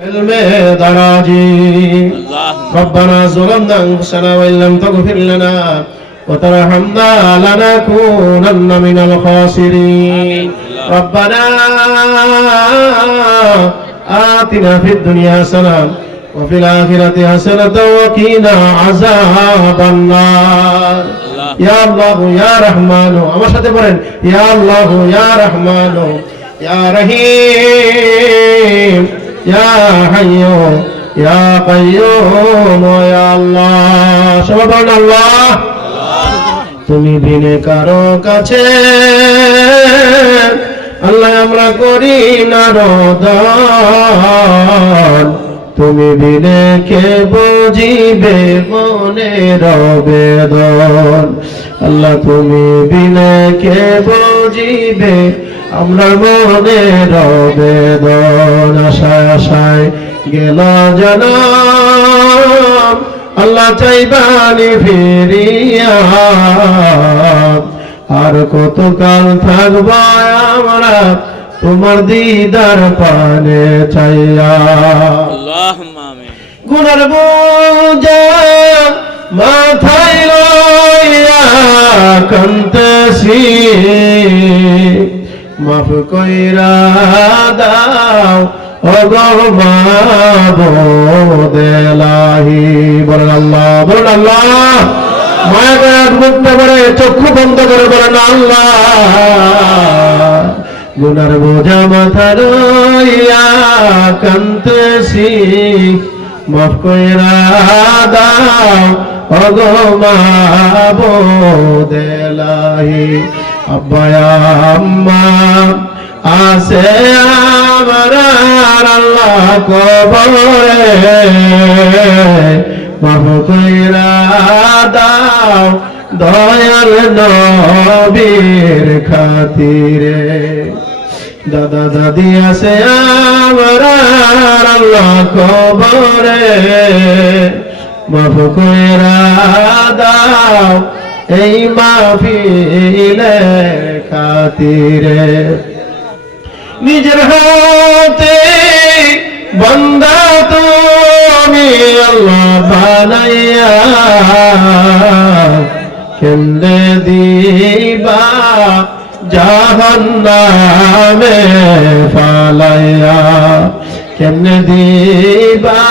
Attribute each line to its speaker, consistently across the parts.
Speaker 1: علم دراجي ربنا ظلمنا انفسنا وان لم تغفر لنا وترحمنا لنكونن من الخاسرين ربنا آتنا في الدنيا حسنة وفي الآخرة حسنة وقنا عذاب النار يا الله يا رحمن আমার সাথে বলেন يا الله يا رحمن يا رحيم ইয়া আল্লাহ। আল্লাহ। তুমি বিনে কারও কাছে, আল্লাহ আমরা করি না রদন। তুমি বিনে কে বুঝিবে মনে রবেদন আল্লাহ তুমি বিনে কে বুঝিবে আমরা মনে রবেদন আশায় আশায় গেল জান আল্লাহ চাইবানি ফিরিয়া। আর কতকাল থাকব আমরা তোমার দিদার পানে চাইয়া। গুনার বোঝা মাথায় লইয়া কান্তসি মাফ কইরা দাও চক্ষু বন্ধ করে বলেন আল্লাহ। গুনার বোঝা মাথা রইয়া কান্তেছি মাফ কইরা দাও অগমাবদেলাহি আব্বায়া আম্মা, আছে আমার আল্লাহ কবরে। মাফ কইরা দাও দয়াল নবীর খাতিরে। দাদা দাদি আছে আমার আল্লাহ কবরে। মাফ কইরা দাও এই মাহফিলে খাতিরে। নিজের হাতে বন্দা তুমি আল্লাহ বানাইয়া কেন্দ্রে দিবা? জাহান্নামে ফালাইয়া কেমনে দিবা?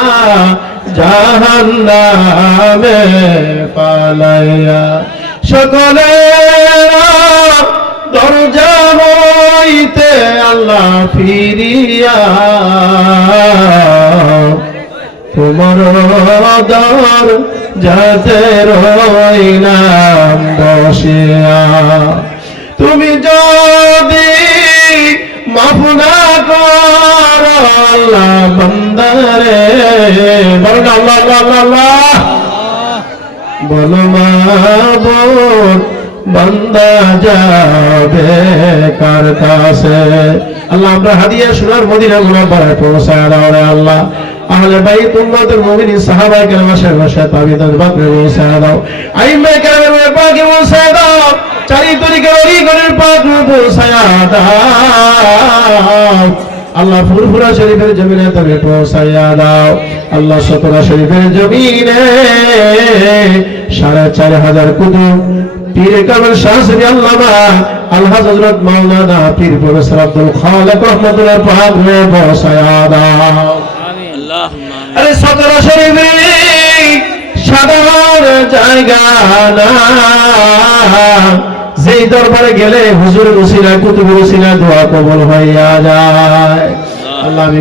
Speaker 1: জাহান্নামে ফালাইয়া সকলের দরজা হইতে আল্লাহ ফিরিয়া তোমার দর যাতে রইলাম বসিয়া। তুমি যদি মাফ না কর, আল্লাহ বন্দারে বলেন আল্লাহ আল্লাহ আল্লাহ। বলো মাবুদ বান্দা যাবে কার কাছে? আল্লাহ, আমরা হাদিয়া সোনার মদিনা মুনাব্বারায় পৌঁছায় দাও রে আল্লাহ। আহলে বাইত উম্মতুল মুমিনিন সাহাবায়ে কেরামের সাথে তাবিদান বাকরে পৌঁছায় দাও। আইম্মা কেরামের পাকে পৌঁছায় দাও। চারি তরিকের পাক পৌঁছায় দাও। আল্লাহ ফুরফুরা শরীফের জমিনে তুমি পৌঁছাইয়া দাও। আল্লাহ সতরা শরীফের জমিনে সাড়ে চার হাজার কুতুব পীর কামাল শাহসুরি আল্লামা আল্লাহ হযরত মাওলানা পীর প্রফেসর আব্দুল খালেক রহমাতুল্লাহ পাক রে পৌঁছাইয়া দাও। আরে সতরা শরীফের সাধারণ জায়গা না যেই দরবারে গেলে হুজুরের উসিলা কুতুবের উসিলা দোয়া কবল হইয়া যায়। আল্লাহ, আমি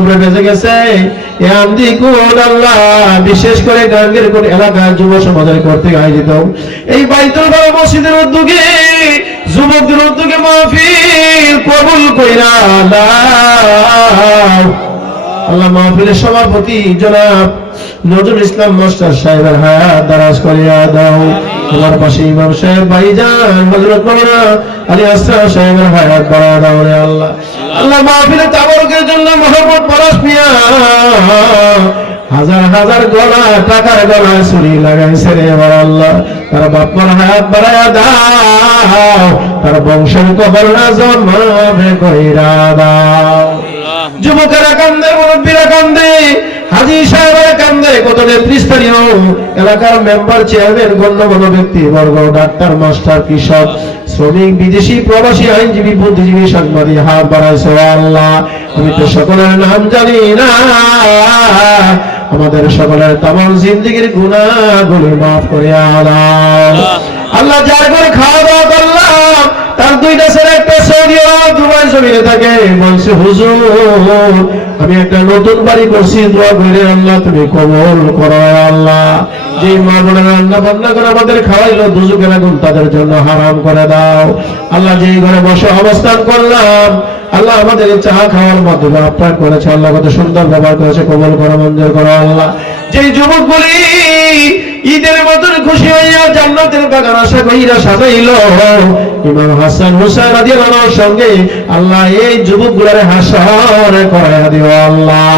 Speaker 1: উপরে বেজে গেছে। আল্লাহ, বিশেষ করে গাঙ্গের কোন এলাকার যুব সমাজের কর্তৃক আয়োজিত। এই বাইতুল বাবা মসজিদের উদ্যোগে, যুবকদের উদ্যোগে মাহফিল কবুল কইরা আল্লাহ আল্লাহ, মাহফিলের সভাপতি জনাব নজরুল ইসলাম মাস্টার সাহেবের হায়াত দারাজ করিয়া দাও। তোমার পাশে ইমাম সাহেব ভাই যান হজরত মাওলানা আলী আসসালাম সাহেবের হায়াত করা দাও রে আল্লাহ। আল্লাহ মাহফিলে তাবরকের জন্য মহব্বত পরাশ পিয়া হাজার হাজার গলা টাকার গলা চুরি লাগাইছে রে আমার আল্লাহ। তার বাপমার হায়াত বাড়াইয়া দাও তার বংশের কবর না জন্মাবে কইরা দাও। যুবকেরা কান্দে মুরব্বীরা কান্দে হাজি সাহেবেরা কান্দে কত নেতৃস্থানীয় এলাকার মেম্বার চেয়ারম্যান গণ্যমান্য ব্যক্তি, বর্গ, ডাক্তার মাস্টার কৃষক, শ্রমিক, বিদেশি, প্রবাসী, আইনজীবী, বুদ্ধিজীবী, সাংবাদিক, হাত বাড়াইছে আল্লাহ আমি তো সকলের নাম জানি না। আমাদের সকলের তামাম জিন্দগির গুণাগুলি মাফ করে আল্লাহ। আল্লাহ যার করে খাওয়া দাওয়া করলাম দুইটা ছেলে একটা সৌদি আরব, দুবাই জমিনে থাকে। বলছে, হুজুর, আমি একটা নতুন বাড়ি করছি, দোয়া করে আল্লাহ, তুমি কবল করো আল্লাহ। যে মা বোনেরা রান্না বান্না করে আমাদের খাওয়াইলো দুজুকের আগুন তাদের জন্য হারাম করে দাও। আল্লাহ যেই ঘরে বসে অবস্থান করলাম, আল্লাহ আমাদের চা খাওয়ার মাধ্যমে আপনার করেছে। আল্লাহ কত সুন্দর ব্যবহার করেছে, কবল করো, মঞ্জুর করো আল্লাহ। যেই যুবক বলি ঈদের মতন খুশি হইয়া জান্নাতের বাগান আশা কইরা সাজাইল। ইমাম হাসান হুসাইন রাদিয়াল্লাহু সঙ্গে আল্লাহ এই যুবকগুলোর হাসার করায়া দিও আল্লাহ।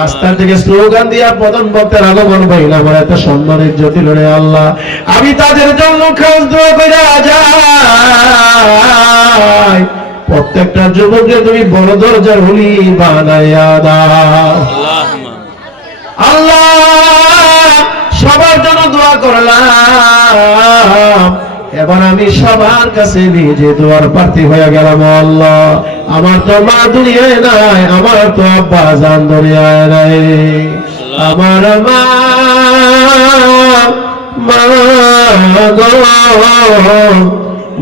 Speaker 1: রাস্তার থেকে স্লোগান দিয়া প্রথম বক্তার আগমন পাইল আমার এত সম্মানের জ্যোতি লড়ে আল্লাহ। আমি তাদের জন্য খাস দোয়া কইরা যাই। প্রত্যেকটা যুবককে তুমি বড় দরজার হুলি বানাইয়া দাও। আল্লাহ! সবার জন্য দোয়া করলাম। এবার আমি সবার কাছে নিজে দোয়ার প্রার্থী হয়ে গেলাম আল্লাহ। আমার তো মা দুনিয়ায় নাই আমার তো আব্বা জান দুনিয়ায় নাই। আমার মা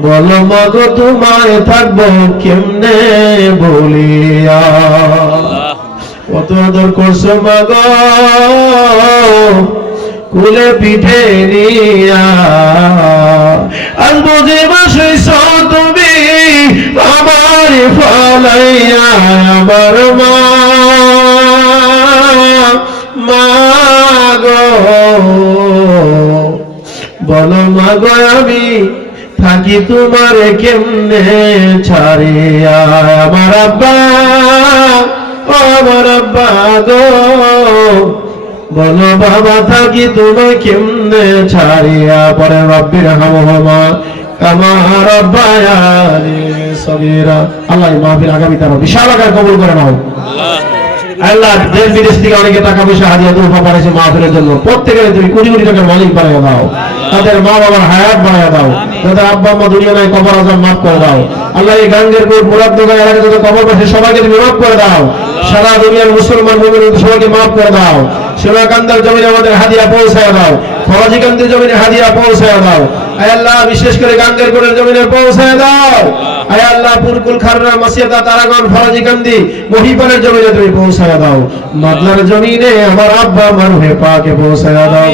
Speaker 1: বলো মা গো তোমায় থাকব কেমনে বলিয়া। কত আদর করছ মাগ কুলে তুমি আমার ফলাইয়া আমার মা। বলো মাগো আমি থাকি তোমার কেমনে ছাড়িয়া? আমার আব্বা আমার আব্বা গো বলো বাবা, থাকি তুমি কেমনে ছাড়িয়া? পরে রব্বির হামহমা কামার রব্বায়ানি সগীরা। আল্লাহ মাহফিল আগামী তারা বিশাল আকার কবুল করে নাও। আল্লাহ। দেশ বিদেশ থেকে অনেকে টাকা পয়সা পাঠাইছে মাহফিলের জন্য। প্রত্যেকের তুমি কোটি কোটি টাকার মালিক দাও। তাদের মা বাবার হায়াত দাও। তাদের আব্বা আম্মা দুনিয়া নাই, কবর আজাব মাফ করে দাও। আল্লাহ এই গাঙ্গের কবর পাশে সবাইকে তুমি মাফ করে দাও। সারা দুনিয়ার মুসলমান মুমিন সবাইকে মাফ করে দাও। সোনাকান্দার জমিনে আমাদের হাদিয়া পৌঁছায় দাও। ফরাজিকান্দের জমিনে হাদিয়া পৌঁছায় দাও। আল্লাহ, বিশেষ করে গাঙ্গের কোটের জমিনে পৌঁছায় দাও। আয় আল্লাহ পুরকুল খাররা মাসিয়াদা তারাগণ ফরাজিকান্দি মহিপালের জমিনে তুমি পৌঁছায়া দাও। মাদলার জমিনে আমার আব্বা আমার পাকে পৌঁছায়া দাও।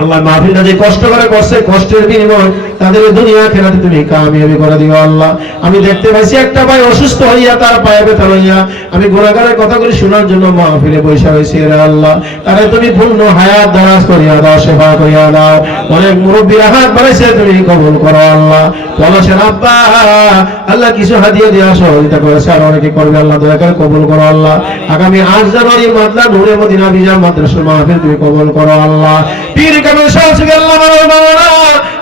Speaker 1: আল্লাহ মাহফিলটা যে কষ্ট করে করছে কষ্টের বিনিময় তাদের দুনিয়া খেলাতে তুমি কামিয়াবি করে দিও আল্লাহ। আমি দেখতে পাইছি একটা ভাই অসুস্থ হইয়া তার পায়ে ব্যথা লইয়া। আমি গোলাগারের কথাগুলি শোনার জন্য মাহফিলে বৈশা হয়েছি রে আল্লাহ। তারে তুমি পূর্ণ হায়াত দারাজ করিয়া দাও, সেবা করিয়া দাও। অনেক মুরব্বীর হাত বাড়াইছে, তুমি কবুল করো আল্লাহ। পলাশের আব্বা, আল্লাহ কিছু হাদিয়ে দেওয়া সহযোগিতা করেছে, আর অনেকে করবে আল্লাহ, দয়া করে কবুল করো আল্লাহ। আগামী আট জানুয়ারি মাদলা নূরে মদিনা বিজা মাদ্রাসা মাহফিল তুমি কবুল করো আল্লাহ। পীর কামেল সাহেব আল্লাহ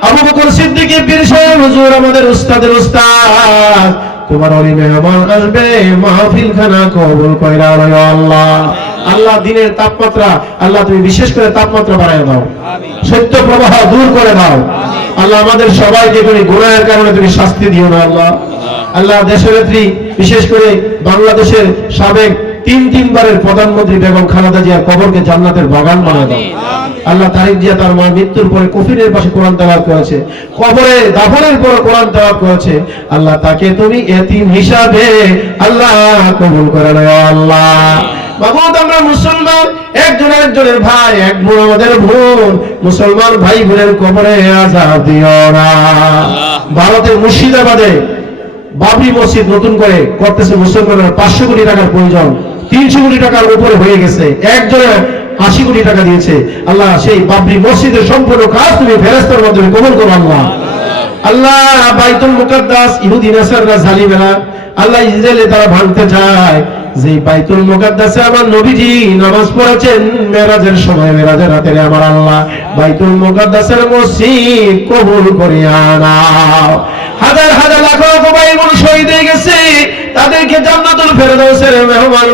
Speaker 1: আবু বকর সিদ্দিকী পীর সাহেব হুজুর আমাদের উস্তাদের উস্তাদ। তোমার অলি মেহমান আসবে মাহফিল খানা কবুল কইরা আল্লাহ। আল্লাহ দিনের তাপমাত্রা আল্লাহ তুমি বিশেষ করে তাপমাত্রা বাড়ায় দাও। সত্য প্রবাহ দূর করে দাও। আল্লাহ আমাদের সবাইকে তুমি গুনাহের কারণে তুমি শাস্তি দিও না আল্লাহ। আল্লাহ। দেশের নেত্রী বিশেষ করে বাংলাদেশের সাবেক তিন তিনবারের প্রধানমন্ত্রী বেগম খালেদা জিয়ার কবরকে জান্নাতের বাগান দাও। আল্লাহ তারিক জিয়া তার মা মৃত্যুর পরে কফিনের পাশে কোরআন তেলাওয়াত করেছে কবরে দাফনের পরে কোরআন তেলাওয়াত করেছে। আল্লাহ তাকে তুমি এতিম হিসাবে আল্লাহ কবুল করে আল্লাহ। আমরা মুসলমান একজন একজনের ভাই এক বোন আমাদের বোন মুসলমান ভাই বোনের কবরে আজাব দিও না। ভারতের মুর্শিদাবাদে বাবরি মসজিদ নতুন করে করতেছে মুসলমানের পাঁচশো কোটি টাকার প্রয়োজন। তিনশো কোটি টাকার উপরে হয়ে গেছে। একজনে আশি কোটি টাকা দিয়েছে। আল্লাহ সেই বাবরি মসজিদের সম্পূর্ণ কাজ তুমি ফেরেস্তার মাধ্যমে কবল করো আল্লাহ। আল্লাহ বাইতুল মুকাদ্দাস, ইহুদি, নাসাররা, জালিমেরা, আল্লাহ ইসরায়েলে তারা ভাঙতে চায়। যে বাইতুল মুকাদ্দাসে আমার নবীজি নামাজ পড়েছেন, মেরাজের সময়, মেরাজের রাতে আমার আল্লাহ বাইতুল মুকাদ্দাসের মসজিদ কবুল করিয়া নাও। হাজার হাজার লাখ লাখ ভাই বোন শহীদ হয়ে গেছে। তাদেরকে জান্নাতুল ফেরদৌসের মেহমান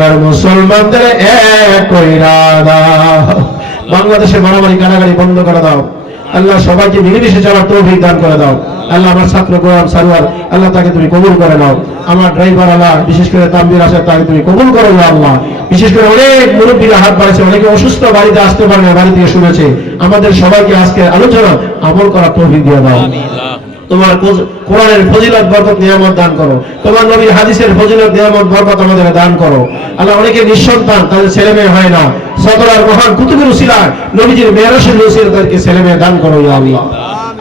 Speaker 1: দুনিয়ার মুসলমানদের এক কইরা বাংলাদেশে মারামারি কারাগারি বন্ধ করে দাও। আল্লাহ সবাইকে মিলেমিশে চলার তৌফিক দান করে দাও। আল্লাহ আমার ছাত্র গোলাম সারোয়ার, আল্লাহ তাকে তুমি কবুল করে নাও। আমার ড্রাইভার আল্লাহ, বিশেষ করে তাম্বির আসে তাকে তুমি কবুল করে নাও আল্লাহ। বিশেষ করে অনেক মুরব্বীরা হাত বাড়াচ্ছে অনেকে অসুস্থ বাড়িতে আসতে পারে না, বাড়ি থেকে শুনেছে। আমাদের সবাইকে আজকে আলোচনা আমল করার তৌফিক দিয়ে দাও। তোমার কোরআনের ফজিলত, বরকত, নিয়ামত দান করো। তোমার নবীর হাদিসের ফজিলত, নিয়ামত, বরকত আমাদের দান করো। আল্লাহ অনেকে নিঃসন্তান, তাদের ছেলে মেয়ে হয় না। সদরার মহান কুতুবের উশিলা নবীজির মেয়ারসের উসিলা তাদেরকে ছেলে মেয়ে দান করো আল্লাহ।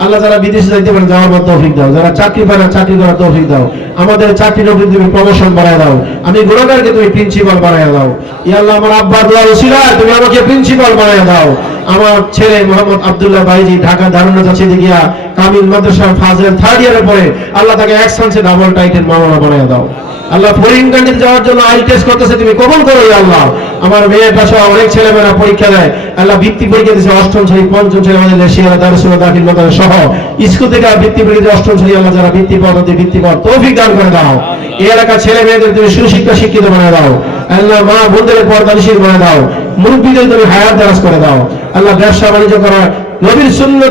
Speaker 1: আল্লাহ যারা বিদেশে যাইতে পারে, যাওয়ার মতো তৌফিক দাও। যারা চাকরি পায় না, চাকরি করার তৌফিক দাও। আমাদের চাকরি নবী তুমি প্রমোশন বাড়ায় দাও। আমি গুণাগারকে তুমি প্রিন্সিপাল বানায় দাও। ইয়া আল্লাহ, আমার আব্বা দোয়া উসিলা তুমি আমাকে প্রিন্সিপাল বানায় দাও। আমার ছেলে মোহাম্মদ আব্দুল্লাহ ভাইজি ঢাকা দারুণা যাচ্ছে গিয়া কামিল মাদ্রাসা ফাজেল থার্ড ইয়ারে পড়ে আল্লাহ তাকে এক সান্সে ডাবল টাইটেল মামলা বানায় দাও। আল্লাহ ফরিন কান্ট্রি যাওয়ার জন্য আই টেস্ট করতেছে, তুমি কবুল করো আল্লাহ। আমার মেয়েটা পাশে অনেক ছেলেমেয়েরা পরীক্ষা দেয়। আল্লাহ বৃত্তি পরীক্ষা দিয়েছে অষ্টম শ্রেণি পঞ্চম শ্রেণি আমাদের দেশিয়া দারুসুল দাখিল মাদ্রাসা সহ। স্কুল থেকে বৃত্তি পরীক্ষা অষ্টম শ্রেণি আল্লাহ যারা বৃত্তি পদ্ধতি বৃত্তি পদ তৌফিক দান করে দাও। এই এলাকার ছেলে মেয়েদের তুমি সুশিক্ষা শিক্ষিত বানিয়ে দাও। আল্লাহ মা বোনদের পর্দানিশীল বানিয়ে দাও। মুরব্বীদের তুমি হায়াত দারাজ করে দাও। আল্লাহ ব্যবসা বাণিজ্য করার নবীর সুন্নত